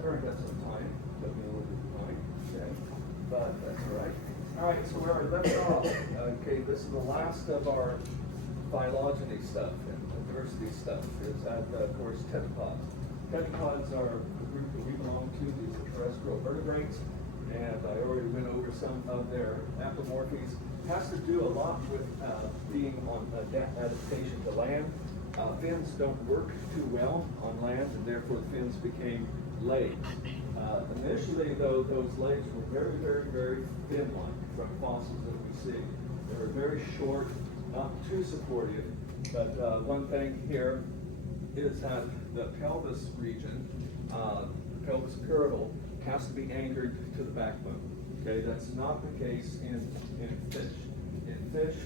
We're got some time. Took me a little bit of time. Okay, but that's all right. All right, so where I left off. Okay, this is the last of our phylogeny stuff and diversity stuff. Is that, of course, tetrapods. Tetrapods are the group that we belong to. These are terrestrial vertebrates, and I already went over some of their apomorphies. Has to do a lot with being on adaptation to land. Fins don't work too well on land, and therefore the fins became legs. Initially, though, those legs were very, very, very fin-like from fossils that we see. They were very short, not too supportive, but one thing here is that the pelvis region, pelvis girdle, has to be anchored to the backbone. Okay, that's not the case in fish. In fish,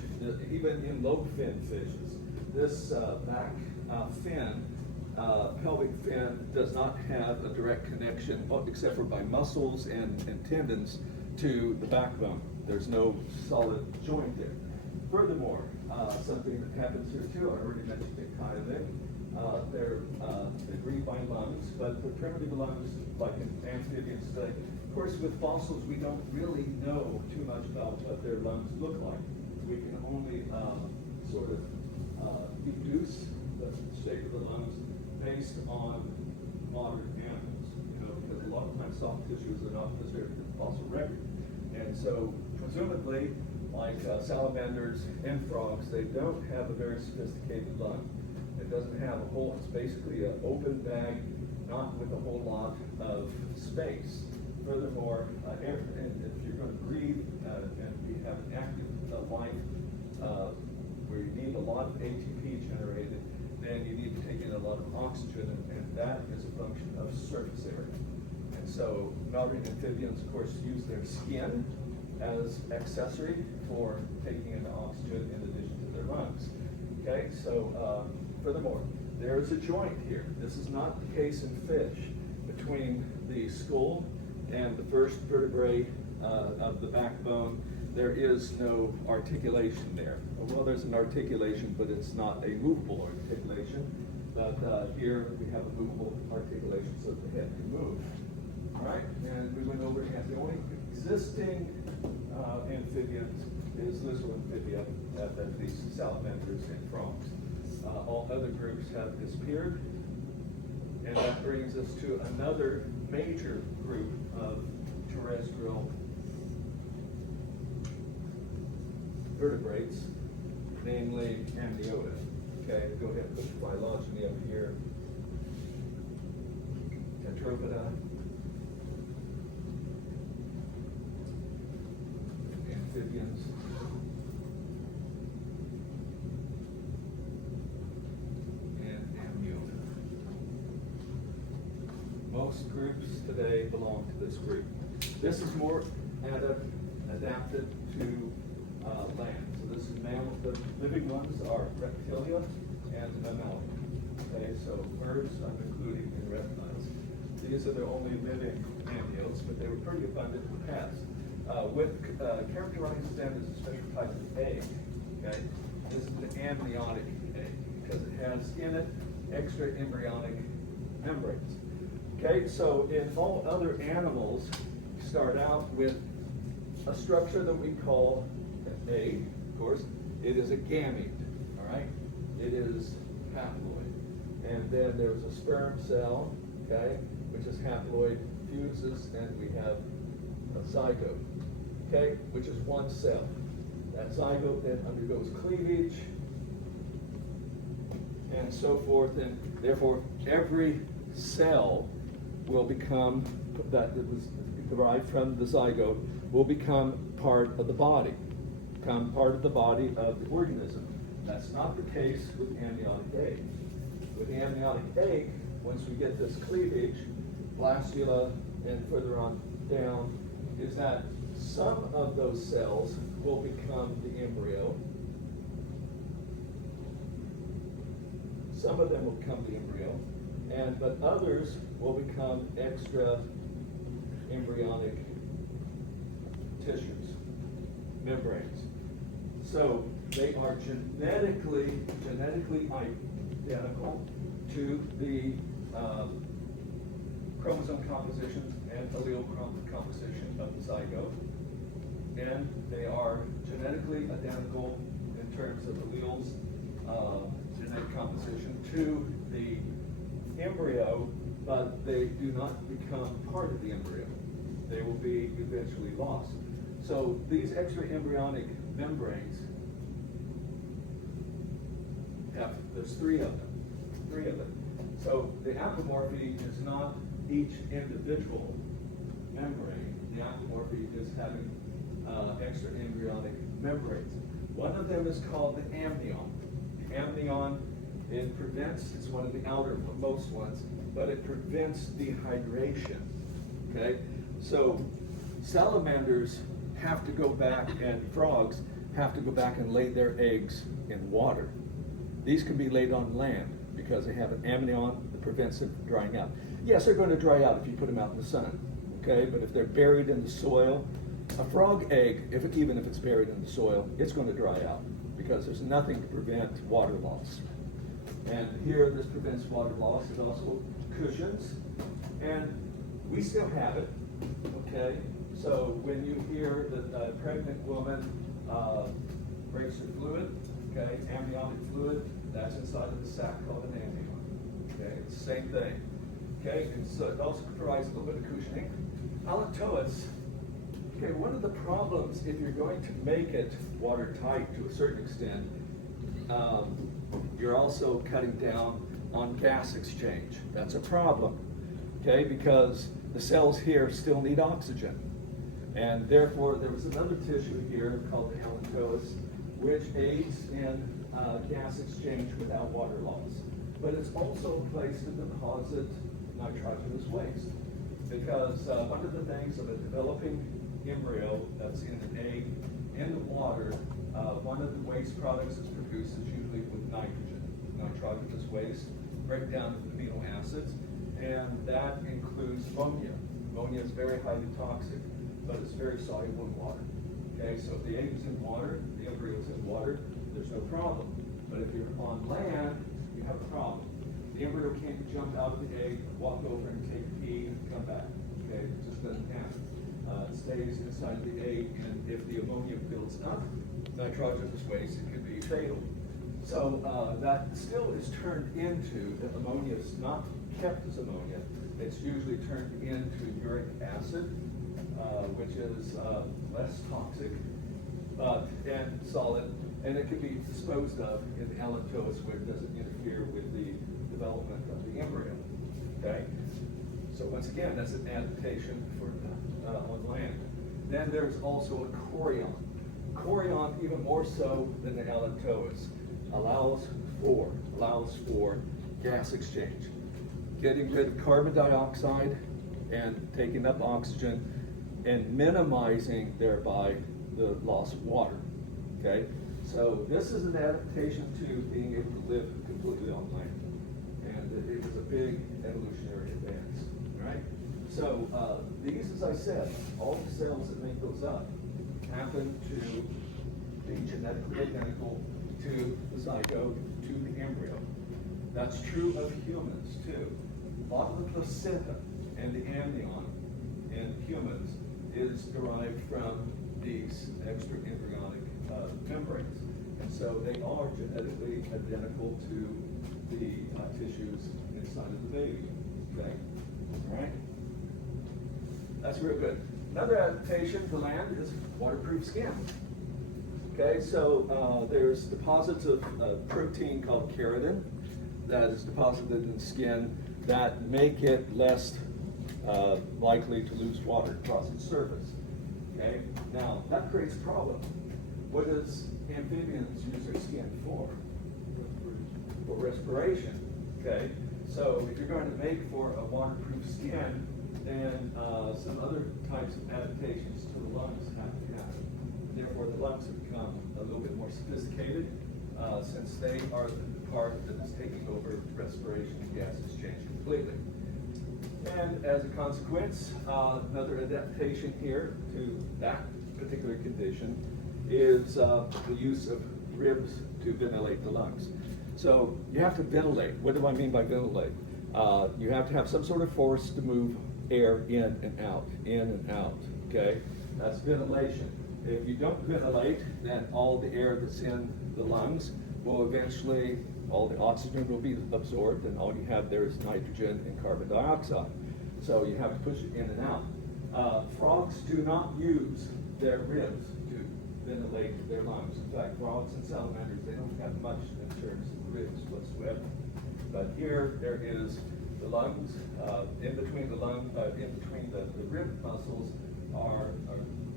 even in lobe-fin fishes, this back fin, pelvic fin, does not have a direct connection, except for by muscles and tendons, to the backbone. There's no solid joint there. Furthermore, something that happens here too, I already mentioned it kind of, they're agreed by lungs, but the primitive lungs, like in amphibians today, of course with fossils we don't really know too much about what their lungs look like. We can only sort of deduce the shape of the lungs based on modern animals, because a lot of times soft tissues are not preserved in the fossil record. And so presumably, like salamanders and frogs, they don't have a very sophisticated lung. It doesn't have a whole, it's basically an open bag, not with a whole lot of space. Furthermore, and if you're going to breathe and we have an active life where you need a lot of ATP generated, then you need to take in a lot of oxygen, and that is a function of surface area. And so modern amphibians, of course, use their skin as accessory for taking in oxygen in addition to their lungs. Okay, so furthermore, there's a joint here. This is not the case in fish between the skull and the first vertebrae of the backbone. There is no articulation there. Well, there's an articulation, but it's not a movable articulation. But here we have a movable articulation so that the head can move. All right, and we went over and the only existing amphibians is lizard amphibia, that these salamanders and frogs. All other groups have disappeared, and that brings us to another major group of terrestrial vertebrates, namely amniota. Okay, go ahead and put the phylogeny up here. Tetrapoda, amphibians, and amniota. Most groups today belong to this group. This is more adapted to land. So this is mammal. The living ones are reptilia and mammalia. Okay, so birds I'm including in reptiles. These are the only living amniotes, but they were pretty abundant in the past. What characterizes them is a special type of egg. Okay, this is an amniotic egg because it has in it extra embryonic membranes. Okay, so in all other animals, you start out with a structure that we call an egg. Of course, it is a gamete. All right, it is haploid, and then there's a sperm cell. Okay, which is haploid, fuses, and we have a zygote. Okay, which is one cell. That zygote then undergoes cleavage and so forth, and therefore every cell will become, that was derived from the zygote, will become part of the body, become part of the body of the organism. That's not the case with the amniotic egg. With the amniotic egg, once we get this cleavage, blastula and further on down, is that some of those cells will become the embryo. Some of them will become the embryo, but others will become extra embryonic tissues, membranes. So they are genetically identical to the chromosome compositions and allele composition of the zygote. And they are genetically identical in terms of alleles, genetic composition to the embryo, but they do not become part of the embryo. They will be eventually lost. So these extraembryonic membranes there's three of them. So the apomorphy is not each individual membrane. The apomorphy is having extraembryonic membranes. One of them is called the amnion. The amnion, it prevents, it's one of the outermost ones, but it prevents dehydration, okay? So salamanders have to go back, and frogs have to go back and lay their eggs in water. These can be laid on land because they have an amnion that prevents them from drying out. Yes, they're going to dry out if you put them out in the sun, okay? But if they're buried in the soil, a frog egg, even if it's buried in the soil, it's going to dry out because there's nothing to prevent water loss. And here, this prevents water loss. It also cushions, and we still have it, okay? So when you hear that a pregnant woman breaks her fluid, okay, amniotic fluid, that's inside of the sac called an amnion, okay? It's the same thing, okay? And so it also provides a little bit of cushioning. Allantois, okay, one of the problems if you're going to make it watertight to a certain extent, you're also cutting down on gas exchange. That's a problem, okay, because the cells here still need oxygen. And therefore, there was another tissue here called the allantois, which aids in gas exchange without water loss. But it's also a place to deposit nitrogenous waste, because one of the things of a developing embryo that's in an egg, in the water, one of the waste products that's produced is usually with nitrogen, nitrogenous waste, breakdown of amino acids, and that includes ammonia. Ammonia is very highly toxic, but it's very soluble in water. Okay, so if the egg is in water, the embryo is in water, there's no problem. But if you're on land, you have a problem. The embryo can't jump out of the egg, walk over and take a pee and come back. Okay, it just doesn't happen. It stays inside the egg, and if the ammonia builds up, nitrogenous waste, it could be fatal. So that still is turned into, the ammonia is not kept as ammonia, it's usually turned into uric acid, which is less toxic and solid, and it can be disposed of in the allantois where it doesn't interfere with the development of the embryo. Okay? So once again, that's an adaptation for on land. Then there's also a chorion. Chorion, even more so than the allantois, allows for gas exchange, getting rid of carbon dioxide and taking up oxygen, and minimizing thereby the loss of water. Okay, so this is an adaptation to being able to live completely on land, and it was a big evolutionary advance. Right. So these, as I said, all the cells that make those up happen to be genetically identical to the zygote, to the embryo. That's true of humans too. A lot of the placenta and the amnion in humans is derived from these extraembryonic membranes. And so they are genetically identical to the tissues inside of the baby. Okay? All right? That's real good. Another adaptation to land is waterproof skin. Okay, so there's deposits of protein called keratin that is deposited in the skin that make it less likely to lose water across its surface. Okay, now that creates a problem. What does amphibians use their skin for? For respiration. Okay, so if you're going to make for a waterproof skin, then some other types of adaptations to the lungs have to happen. Therefore, the lungs have become a little bit more sophisticated since they are the part that is taking over respiration and gas exchange completely. And as a consequence, another adaptation here to that particular condition is the use of ribs to ventilate the lungs. So you have to ventilate. What do I mean by ventilate? You have to have some sort of force to move air in and out, okay? That's ventilation. If you don't ventilate, then all the air that's in the lungs will eventually, all the oxygen will be absorbed, and all you have there is nitrogen and carbon dioxide. So you have to push it in and out. Frogs do not use their ribs to ventilate their lungs. In fact, frogs and salamanders, they don't have much in terms of ribs whatsoever. But here, there is the lungs, in between the rib muscles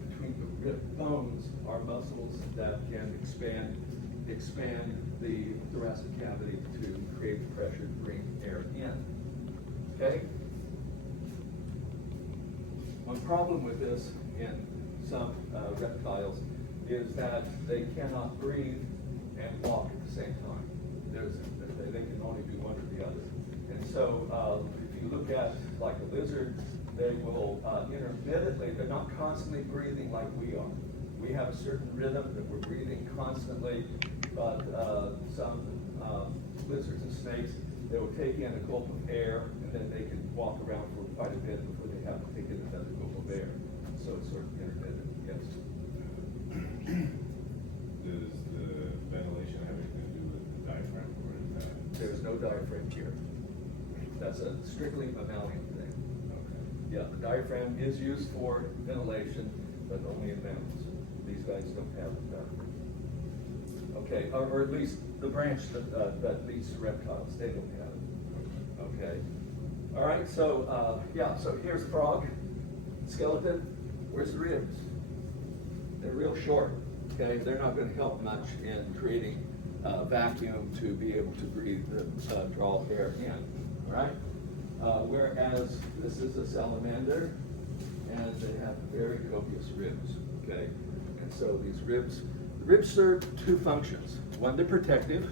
between the rib bones are muscles that can expand the thoracic cavity to create the pressure to bring air in. Okay? One problem with this in some reptiles is that they cannot breathe and walk at the same time. They can only do one or the other. And so if you look at like a lizard, they will intermittently, they're not constantly breathing like we are. We have a certain rhythm that we're breathing constantly, but some lizards and snakes, they will take in a gulp of air and then they can walk around for quite a bit before they have to take in another gulp of air. So it's sort of intermittent, yes. Does the ventilation have anything to do with the diaphragm, or is that? There's no diaphragm here. That's a strictly mammalian thing. Okay. Yeah, the diaphragm is used for ventilation, but only in mammals. These guys don't have a diaphragm. Okay, or at least the branch that leads to reptiles, they don't have it. Okay. All right, so yeah, so here's the frog skeleton. Where's the ribs? They're real short. Okay, they're not going to help much in creating vacuum to be able to breathe, draw air in. All right. Whereas this is a salamander, and they have very copious ribs. Okay, and so these ribs serve two functions. One, they're protective.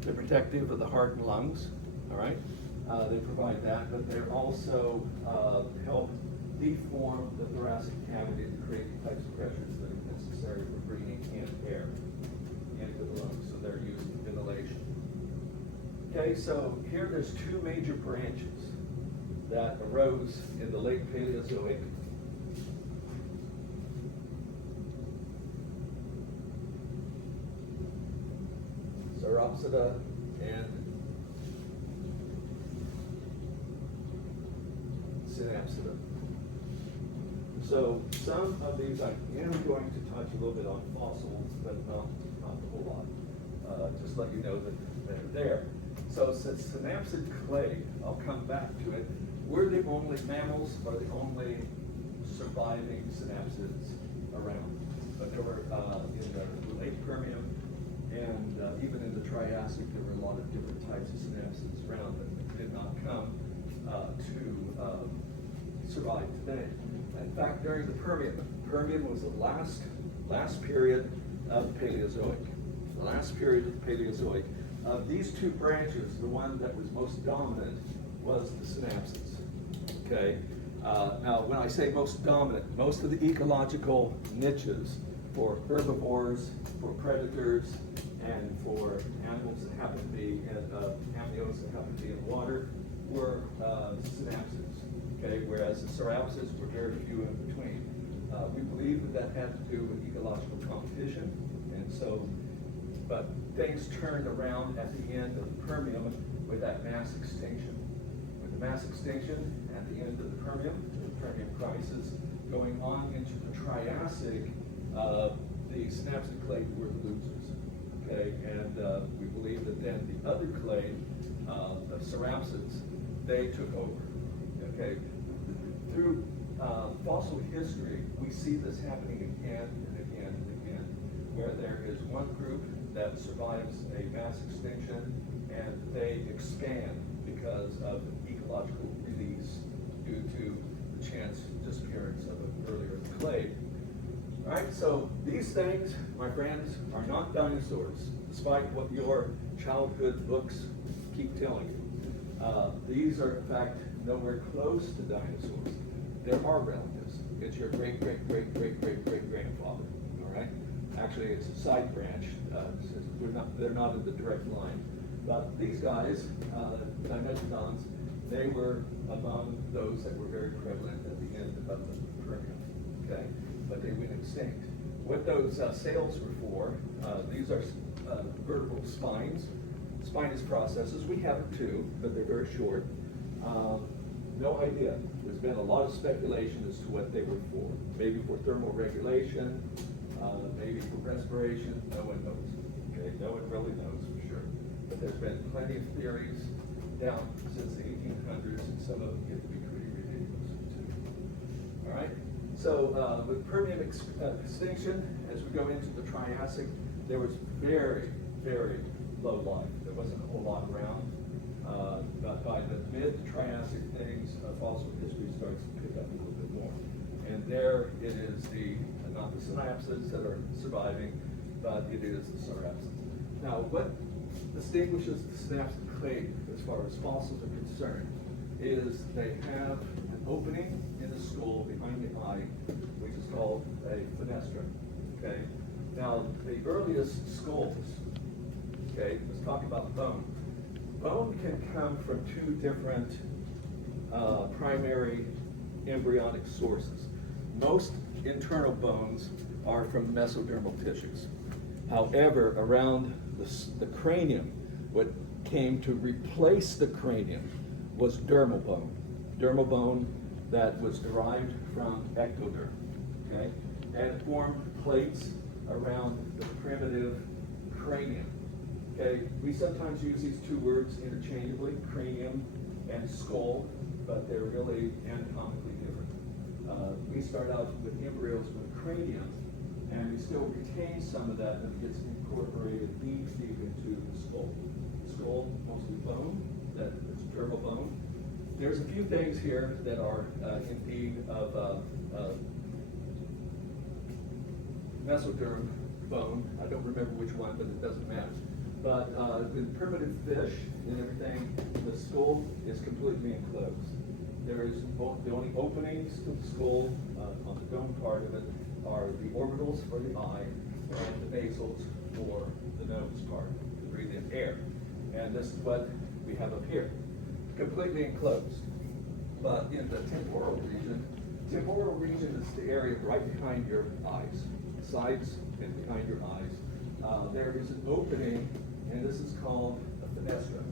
They're protective of the heart and lungs. All right. They provide that, but they're also help deform the thoracic cavity to create the types of pressures that are necessary for bringing in air into the lungs. So they're used for ventilation. Okay, so here there's two major branches that arose in the late Paleozoic. Sauropsida and Synapsida. So some of these, I am going to touch a little bit on fossils, but not a whole lot. Just let you know that they're there. So since synapsid clade, I'll come back to it, we're the only mammals are the only surviving synapsids around. But there were in the late Permian and even in the Triassic, there were a lot of different types of synapsids around that did not come to survive today. In fact, during the Permian was the last period of the Paleozoic. The last period of the Paleozoic. Of these two branches, the one that was most dominant was the synapsids. Okay. Now, when I say most dominant, most of the ecological niches for herbivores, for predators, and for animals that happen to be amniotes that happen to be in water were synapsids. Okay, whereas the sauropsids were very few in between. We believe that had to do with ecological competition, and so, but things turned around at the end of the Permian with that mass extinction. With the mass extinction at the end of the Permian crisis, going on into the Triassic, the synapsid clade were the losers. Okay, and we believe that then the other clade, the sauropsids, they took over. Okay, through fossil history, we see this happening again and again and again, where there is one group that survives a mass extinction and they expand because of ecological release due to the chance disappearance of an earlier clade. All right, so these things, my friends, are not dinosaurs, despite what your childhood books keep telling you. These are, in fact, nowhere close to dinosaurs. They're our relatives. It's your great-great-great-great-great-grandfather, all right? Actually, it's a side branch. They're not in the direct line. But these guys, Dimetrodons, They were among those that were very prevalent at the end of the Permian, okay? But they went extinct. What those sails were for, these are vertebral spines, spinous processes. We have them too, but they're very short. No idea. There's been a lot of speculation as to what they were for. Maybe for thermal regulation, maybe for respiration. No one knows. Okay, no one really knows for sure. But there's been plenty of theories down since the 1800s, and some of them get to be pretty ridiculous too. All right. So with Permian extinction, as we go into the Triassic, there was very, very low life. There wasn't a whole lot around. But by the mid-Triassic things, fossil history starts to pick up a little bit more. And there it is not the synapses that are surviving, but it is the synapses. Now, what distinguishes the synapsid clade as far as fossils are concerned is they have an opening in the skull behind the eye, which is called a fenestra. Okay. Now, the earliest skulls. Okay. Let's talk about bone. Bone can come from two different primary embryonic sources. Most internal bones are from mesodermal tissues. However, around the cranium, what came to replace the cranium was dermal bone. Dermal bone that was derived from ectoderm, okay? And it formed plates around the primitive cranium. Okay, we sometimes use these two words interchangeably, cranium and skull, but they're really anatomically different. We start out with embryos with cranium, and we still retain some of that, and it gets incorporated deep into the skull. Skull, mostly bone, that is dermal bone. There's a few things here that are indeed of mesoderm bone. I don't remember which one, but it doesn't matter. But with primitive fish and everything, the skull is completely enclosed. There is the only openings to the skull on the dome part of it are the orbitals for the eye and the basals for the nose part to breathe in air. And this is what we have up here, completely enclosed. But in the temporal region is the area right behind your eyes, sides and behind your eyes. There is an opening, and this is called a fenestra.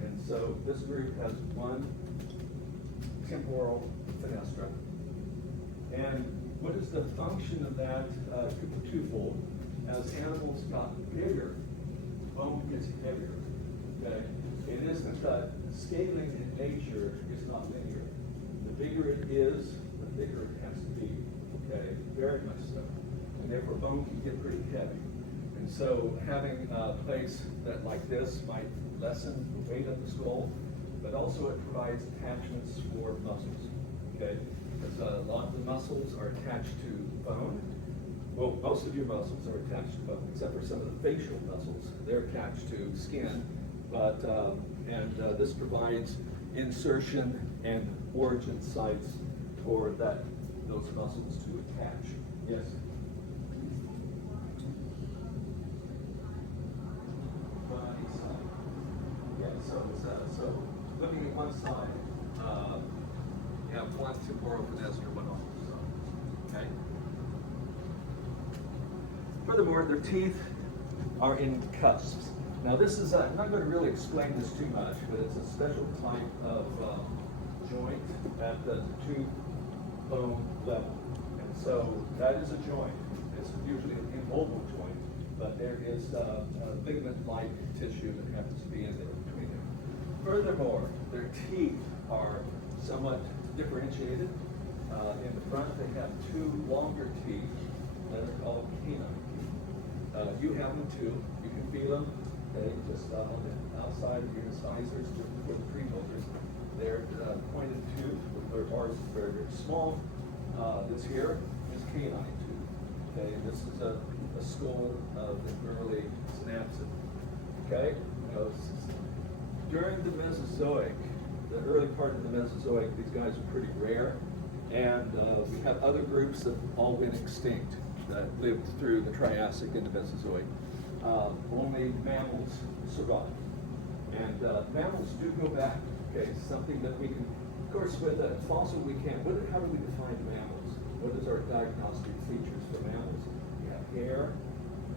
And so this group has one temporal fenestra. And what is the function of that? Twofold. As animals got bigger, bone gets heavier. Okay? It isn't that scaling in nature is not linear. The bigger it is, the bigger it has to be. Okay? Very much so. And therefore bone can get pretty heavy. And so having a place that like this might lessen the weight of the skull, but also it provides attachments for muscles. Okay? Because a lot of the muscles are attached to bone. Well, most of your muscles are attached to bone, except for some of the facial muscles. They're attached to skin, but this provides insertion and origin sites for those muscles to attach. Yes. So looking at one side, you have one temporal fenestra, one on each side. Okay. Furthermore, their teeth are in cusps. Now this is, I'm not going to really explain this too much, but it's a special type of joint at the tooth bone level. And so that is a joint. It's usually an immobile joint, but there is a ligament-like tissue that happens to be in there between them. Furthermore, their teeth are somewhat differentiated. In the front, they have two longer teeth that are called canine teeth. You have them too. You can feel them. Okay, just on the outside of your incisors for the premolars. They're pointed tooth with their bars very, very small. This here is canine tooth. Okay, this is a skull of the early synapsid. Okay, during the Mesozoic, the early part of the Mesozoic, these guys are pretty rare, and we have other groups that all went extinct that lived through the Triassic and the Mesozoic. Only mammals survived. And mammals do go back, okay, something that we can, of course, with a fossil we can't. How do we define mammals? What is our diagnostic features for mammals? We have hair,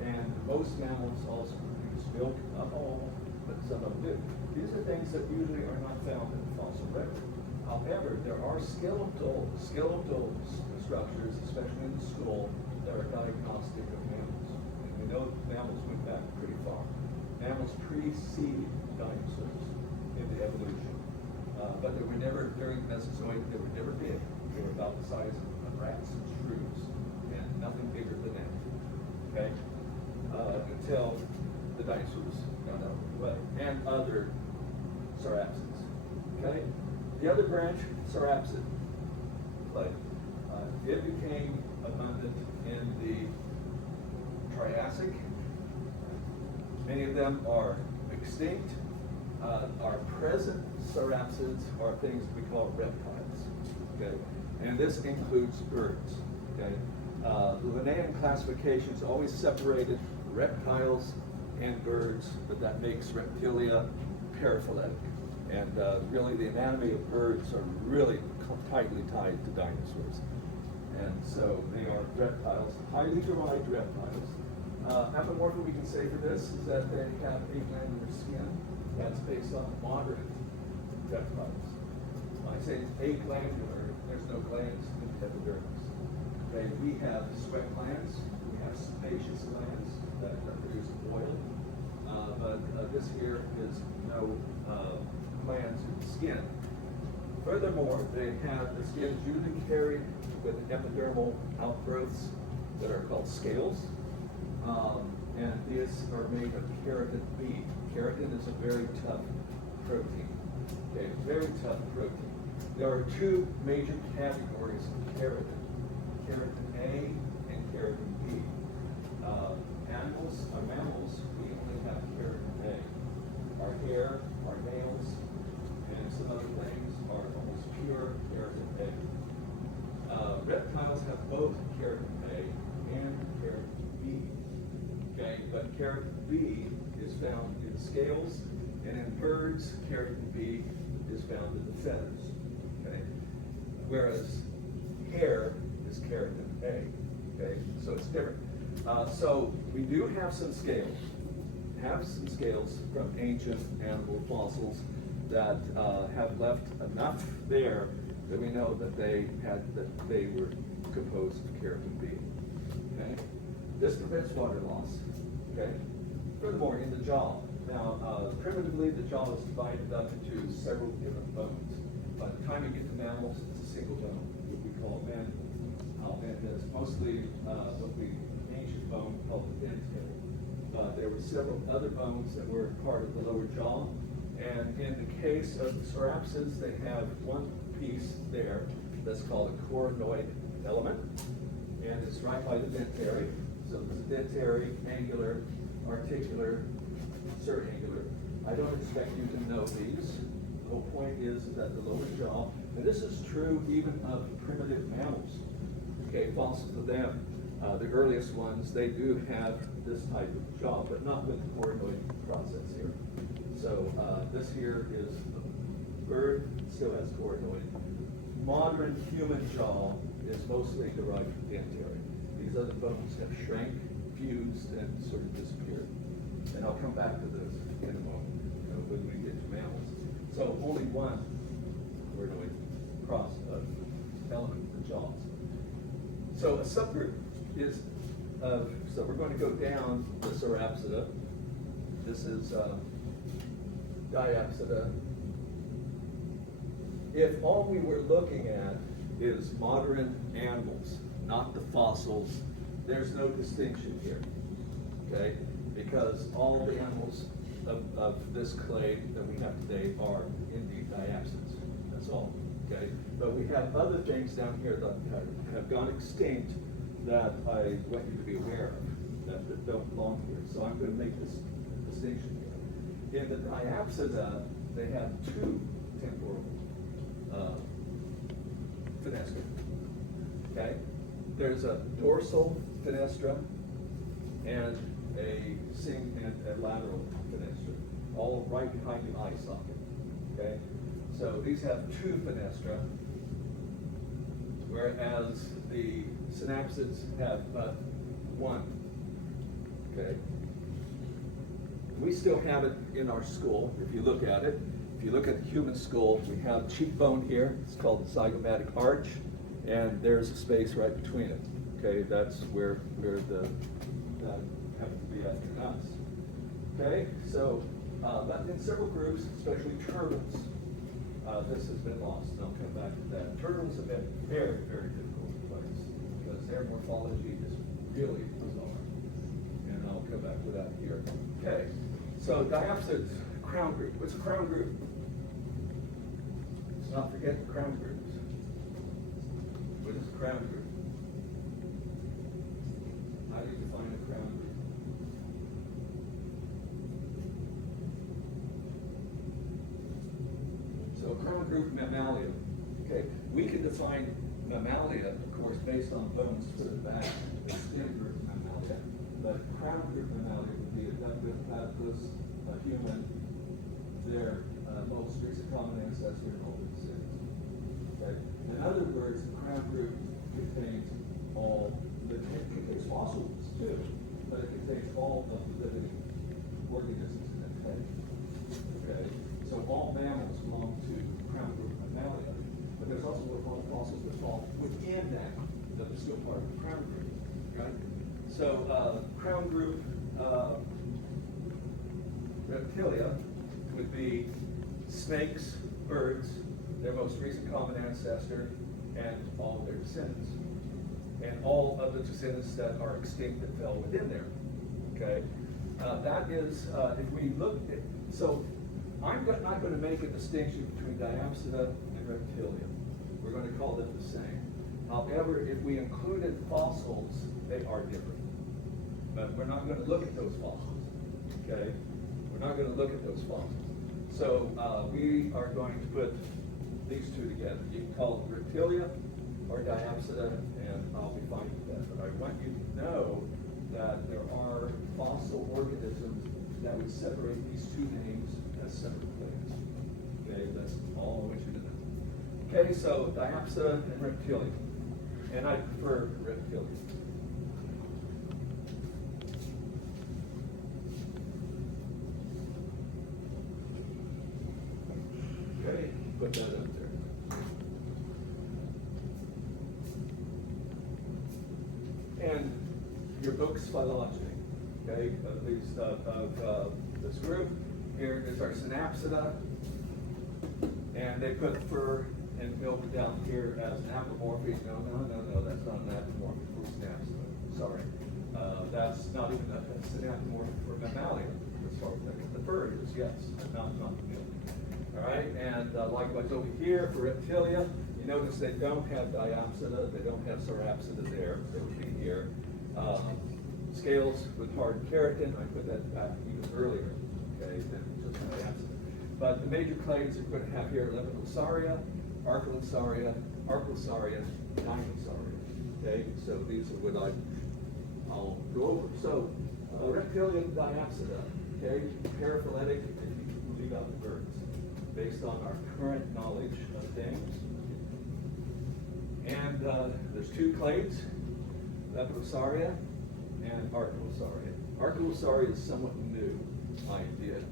and most mammals also produce milk, not all, but some of them do. These are things that usually are not found in the fossil record. However, there are skeletal structures, especially in the skull, that are diagnostic of mammals. And we know mammals went back pretty far. Mammals preceded dinosaurs in the evolution. But they were never, during the Mesozoic, they were never big. They were about the size of rats and shrews, and nothing bigger than that. Okay? Until the dinosaurs got out of the way, and other sauropsids. Okay? The other branch, sauropsid, like it became abundant in the Triassic. Many of them are extinct. Our present sauropsids are things we call reptiles. Okay, and this includes birds. Okay, the Linnaean classifications always separated reptiles and birds, but that makes reptilia paraphyletic. And really, the anatomy of birds are really tightly tied to dinosaurs. And so they are reptiles, highly derived reptiles. Apomorpha we can say for this is that they have a glandular skin. That's based on modern reptiles. When I say it's aglandular, there's no glands in the epidermis. Okay, we have sweat glands, we have sebaceous glands that produce oil, but this here is no glands in the skin. Furthermore, the skin is usually carried with epidermal outgrowths that are called scales, and these are made of keratin B. Keratin is a very tough protein. Okay, very tough protein. There are two major categories of keratin: keratin A and keratin B. Mammals, we only have keratin A. Our hair, our nails, and some other things are almost pure keratin A. Reptiles have both keratin A and keratin B. Okay, but keratin B is found in scales, and in birds, keratin B is found in the feathers. Okay, whereas hair is keratin A. Okay, so it's different. So we do have some scales. From ancient animal fossils that have left enough there that we know that they were composed of keratin B. Okay, this prevents water loss. Okay. Furthermore, in the jaw. Now, primitively, the jaw is divided up into several different bones. By the time you get to mammals, it's a single bone, what we call a mandible. And it's mostly what we ancient bone called the dentail. There were several other bones that were part of the lower jaw. And in the case of the sauropsids, they have one piece there that's called a coronoid element. And it's right by the dentary. So there's dentary, angular, articular, surangular. I don't expect you to know these. The whole point is that the lower jaw, and this is true even of primitive mammals. Okay, fossils of them, the earliest ones, they do have this type of jaw, but not with the coronoid process here. So this here is the bird, still has coronoid. Modern human jaw is mostly derived from dentary. These other bones have shrank, fused, and sort of disappeared. And I'll come back to this in a moment when we get to mammals. So only one coronoid element in the jaws. So a subgroup is so we're going to go down the Sauropsida. This is Diapsida. If all we were looking at is modern animals, not the fossils, there's no distinction here, okay? Because all the animals of this clade that we have today are indeed diapsids. That's all, okay? But we have other things down here that have gone extinct that I want you to be aware of, that don't belong here. So I'm going to make this distinction here. In the Diapsida, they have two temporal fenestra. Okay? There's a dorsal fenestra and a missing a lateral fenestra, all right behind the eye socket. Okay, so these have 2 fenestra, whereas the synapsids have but 1. Okay, we still have it in our skull. If you look at it, if you look at the human skull, we have cheekbone here. It's called the zygomatic arch, and there's a space right between it. Okay, that's where the that happens to be at in us. Okay, so but in several groups, especially turtles, this has been lost, and I'll come back to that. Turtles have been very, very difficult to place because their morphology is really bizarre, and I'll come back to that here. Okay, so diapsids, crown group. What's a crown group? Let's not forget the crown groups. What is a crown group? How do you define a crown group? So crown group mammalia. Okay, we can define mammalia, of course, based on bones to the back, the skin group mammalia. But crown group mammalia would be a duck-billed platypus, a human, their most recent common ancestor, and all the sins. Okay. In other words, the crown group contains all it contains fossils too, but it contains all of the living organisms in it. Okay. So all mammals belong to crown group mammalia, but there's also what are called fossils that fall within that are still part of the crown group. Right? So crown group reptilia would be snakes, birds, their most recent common ancestor, and all of their descendants. And all of the descendants that are extinct that fell within there. Okay? That is, if we look at, so I'm not going to make a distinction between Diapsida and Reptilia. We're going to call them the same. However, if we included fossils, they are different. But we're not going to look at those fossils. Okay? We're not going to look at those fossils. So we are going to put these 2 together. You can call it Reptilia or Diapsida, and I'll be fine with that. But I want you to know that there are fossil organisms that would separate these 2 names as separate things. Okay, that's all I want you to know. Okay, so Diapsida and Reptilia. And I prefer Reptilia. Okay, put that up there. And your book's phylogeny, okay, at least of this group. Here is our Synapsida, and they put fur and milk down here as an apomorphy. No, that's not an apomorphy for Synapsida. Sorry. That's not even that's an apomorphy for Mammalia, as far as the fur is, yes, not the milk. All right, and likewise over here for Reptilia, you notice they don't have Diapsida, they don't have Sorapsida there, they would be here. Scales with hard keratin, I put that back even earlier, okay, than just Diapsida. But the major clades we're going to have here, Lepidosauria, Archolisauria, Dinosauria. Okay, so these are what I'll go over. So, Reptilian Diapsida, okay, paraphyletic, if you leave out the birds, based on our current knowledge of things. And there's 2 clades, Lepidosauria and Archolisauria. Archolisauria is somewhat new idea.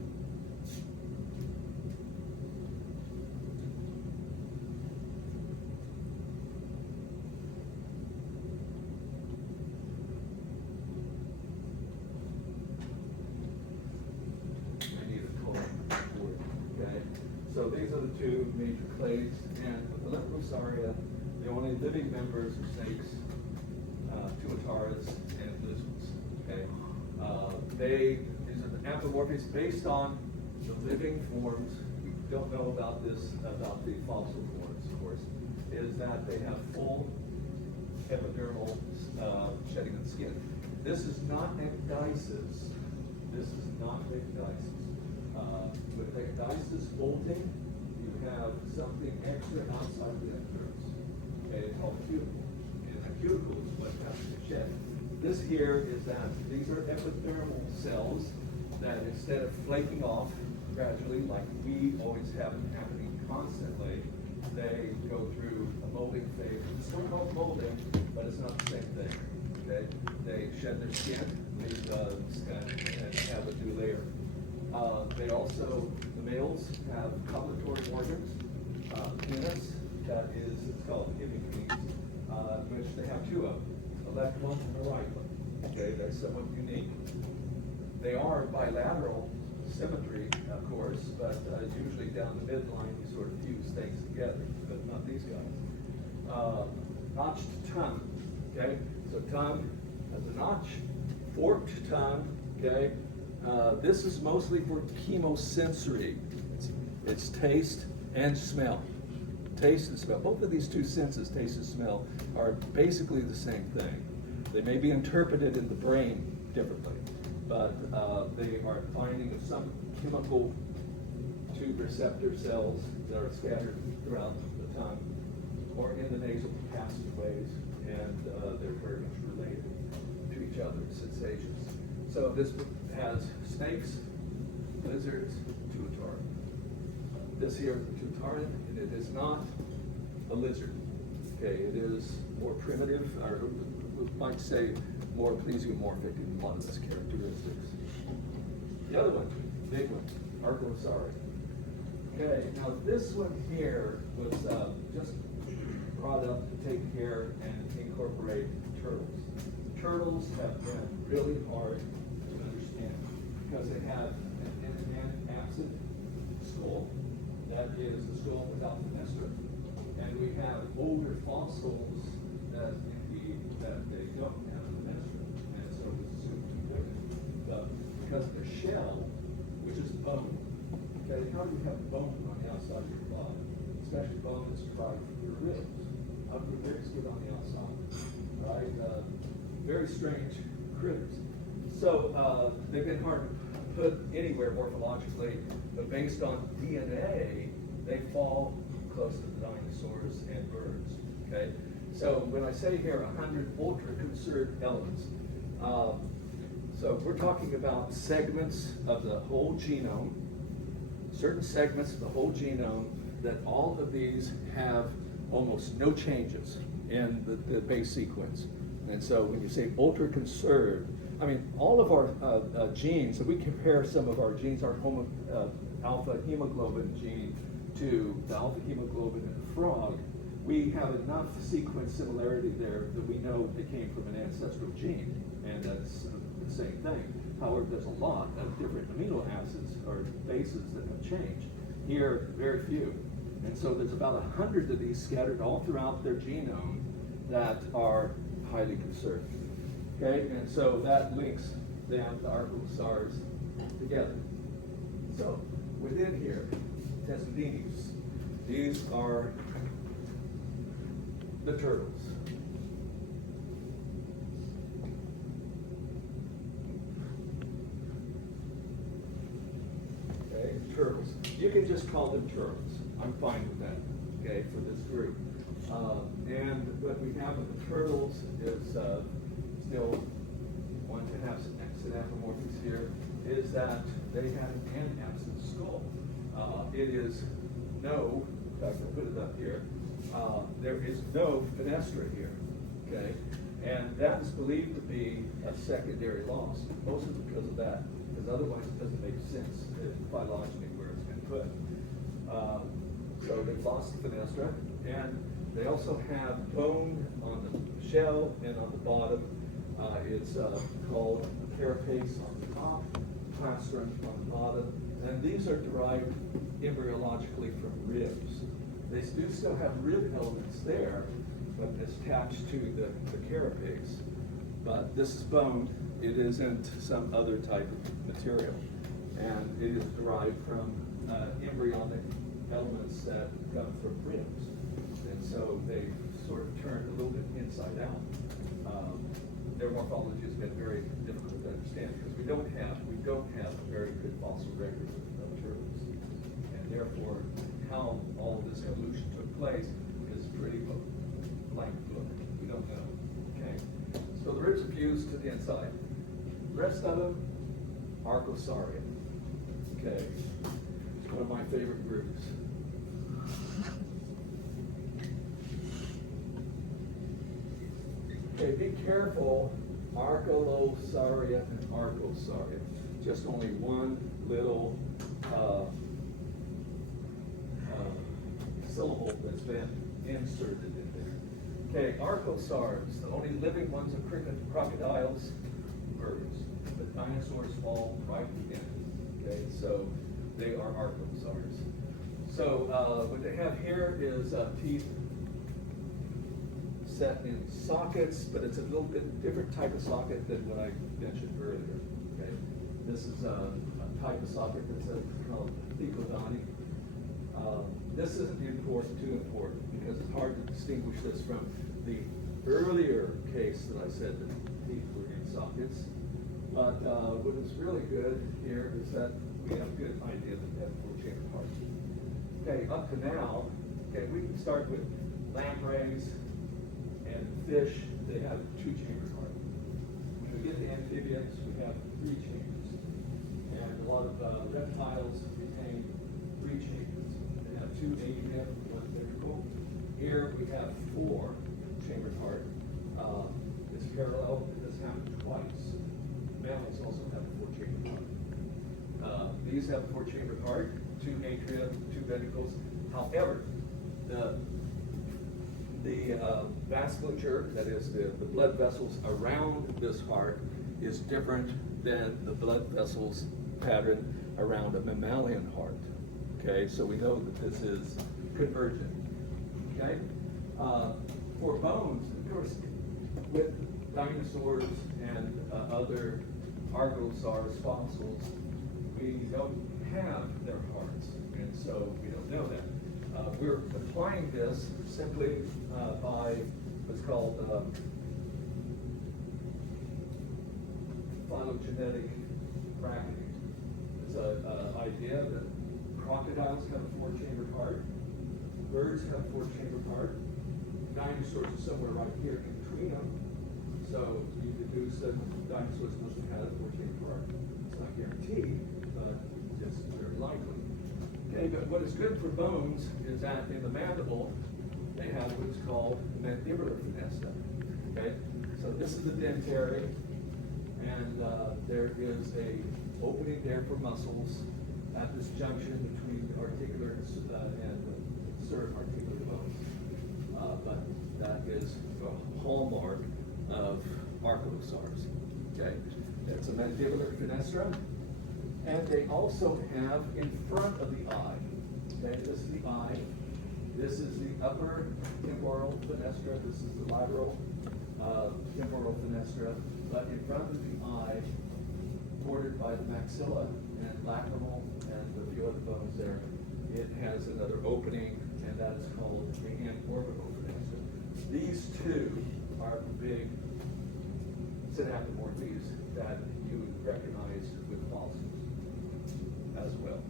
So these are the 2 major clades, and with the Lepidosauria, the only living members are snakes, tuataras, and lizards. Okay, these are the anthropomorphies based on the living forms. We don't know about this about the fossil forms, of course, is that they have full epidermal shedding of skin. This is not ecdysis. This is not ecdysis. With ecdysis bolting, you have something extra outside the epidermis. Okay, it's called cuticle. And the cuticle is what has to shed. This here is that these are epithermal cells that instead of flaking off gradually, like we always have it happening constantly, they go through a molding phase. It's still called molding, but it's not the same thing. Okay? They shed their skin, leave the skin, and have a new layer. They also, the males have copulatory organs, penis, that is, it's called hemipenis, which they have two of, the left one and the right one. Okay, that's somewhat unique. They are bilateral symmetry, of course, but usually down the midline you sort of fuse things together, but not these guys. Notched tongue, okay? So tongue has a notch, forked tongue, okay? This is mostly for chemosensory. It's taste and smell. Taste and smell. Both of these two senses, taste and smell, are basically the same thing. They may be interpreted in the brain differently, but they are finding of some chemical tube receptor cells that are scattered throughout the tongue or in the nasal passageways, and they're very much related to each other, sensations. So this has snakes, lizards, tuatara. This here is a tuatara, and it is not a lizard. Okay, it is more primitive, or we might say more plesiomorphic in a lot of its characteristics. The other one, big one, Archosaurus. Okay, now this one here was just brought up to take care and incorporate turtles. Turtles have been really hard to understand because they have an absent skull. That is a skull without fenestra. And we have older fossils that indicate that they don't have a fenestra. And so it's assumed to be different. But because of their shell, which is bone, okay, how do you have bone on the outside of your body? Especially bone that's derived from your ribs. How do your ribs get on the outside? Right? Very strange critters. So they've been hard to put anywhere morphologically, but based on DNA, they fall close to the dinosaurs and birds. Okay? So when I say here 100 ultra-conserved elements, so we're talking about segments of the whole genome, certain segments of the whole genome that all of these have almost no changes in the base sequence. And so when you say ultra-conserved, I mean, all of our genes, if we compare some of our genes, our alpha hemoglobin gene to the alpha hemoglobin in a frog, we have enough sequence similarity there that we know they came from an ancestral gene, and that's the same thing. However, there's a lot of different amino acids or bases that have changed. Here, very few. And so there's about 100 of these scattered all throughout their genome that are highly conserved. Okay, and so that links down to Archosaurs together. So within here, Testudines, these are the turtles. Okay, turtles. You can just call them turtles. I'm fine with that, okay, for this group. And what we have with the turtles is still one to have some synapomorphics here, is that they have an absent skull. It is no, in fact I put it up here, there is no fenestra here, okay? And that is believed to be a secondary loss, mostly because of that, because otherwise it doesn't make sense phylogeny where it's been put. So they've lost the fenestra, and they also have bone on the shell and on the bottom. It's called carapace on the top, plastron on the bottom, and these are derived embryologically from ribs. They do still have rib elements there, but it's attached to the carapace. But this is bone. It isn't some other type of material, and it is derived from embryonic elements that come from ribs. And so they sort of turned a little bit inside out. Their morphology has been very difficult to understand because we don't have a very good fossil record of turtles. And therefore, how all of this evolution took place is pretty blank book. We don't know. Okay. So the ribs are fused at the inside. Rest of them, Archosaurus. Okay, it's one of my favorite groups. Okay, be careful, Archelosauria and Archosauria. Just only one little syllable that's been inserted in there. Okay, Archosaurs, the only living ones are crocodiles, birds. But dinosaurs fall right in. Okay, so they are Archosaurs. So what they have here is teeth set in sockets, but it's a little bit different type of socket than what I mentioned earlier. Okay, this is a type of socket that's called thecodonty. This isn't too important because it's hard to distinguish this from the earlier case that I said that teeth were in sockets. But what is really good here is that we have a good idea that they have 4-chambered heart. Okay, up to now, okay, we can start with lampreys and fish. They have 2-chambered heart. When we get to amphibians, we have 3 chambers. And a lot of reptiles retain 3 chambers. They have 2 atria, 1 ventricle. Here we have 4-chambered heart. It's parallel. It does happen twice. Mammals also have a 4-chambered heart. These have a 4-chambered heart, 2 atria, 2 ventricles. However, the vasculature, that is the blood vessels around this heart, is different than the blood vessels pattern around a mammalian heart. Okay, so we know that this is convergent. Okay, for bones, of course, with dinosaurs and other Archosaurus fossils, we don't have their hearts, and so we don't know that. We're applying this simply by what's called phylogenetic bracketing. It's an idea that crocodiles have a 4-chambered heart, birds have a 4-chambered heart, dinosaurs are somewhere right here in between them. So you deduce that dinosaurs must have had a 4-chambered heart. It's not guaranteed, but it's very likely. Okay, but what is good for bones is that in the mandible, they have what's called mandibular fenestra. Okay, so this is the dentary, and there is a opening there for muscles at this junction between the articular and the subarticular bones. But that is a hallmark of Archosaurs. Okay, it's a mandibular fenestra. And they also have in front of the eye, okay, this is the eye, this is the upper temporal fenestra, this is the lateral temporal fenestra, but in front of the eye, bordered by the maxilla and lacrimal and a few other bones there, it has another opening, and that is called the anorbital fenestra. These two are big synaptomorphies that you would recognize with fossils as well.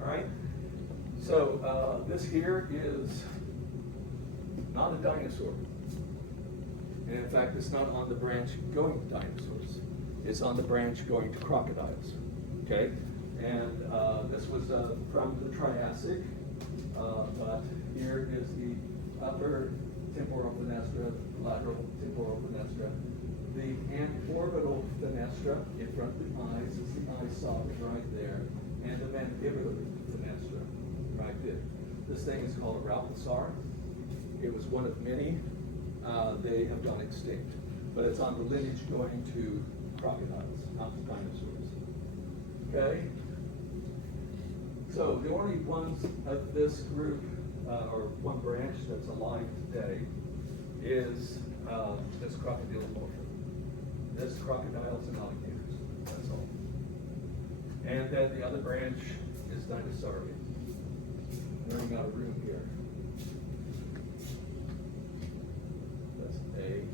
All right, so this here is not a dinosaur, and in fact it's not on the branch going to dinosaurs, it's on the branch going to crocodiles. Okay, and this was from the Triassic, but here is the upper temporal fenestra, lateral temporal fenestra. The anorbital fenestra in front of the eyes is the eye socket right there, and the mandibular fenestra right there. This thing is called a raucosaur. It was one of many. They have gone extinct, but it's on the lineage going to crocodiles, not to dinosaurs. Okay? So the only ones of this group, or one branch that's alive today, is this crocodilomorpha. This crocodiles and alligators, that's all. And then the other branch is Dinosauria. Running out of room here. That's A.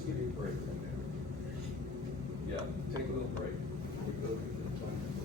just give you a break from there. Yeah, take a little break. Take a look at the time.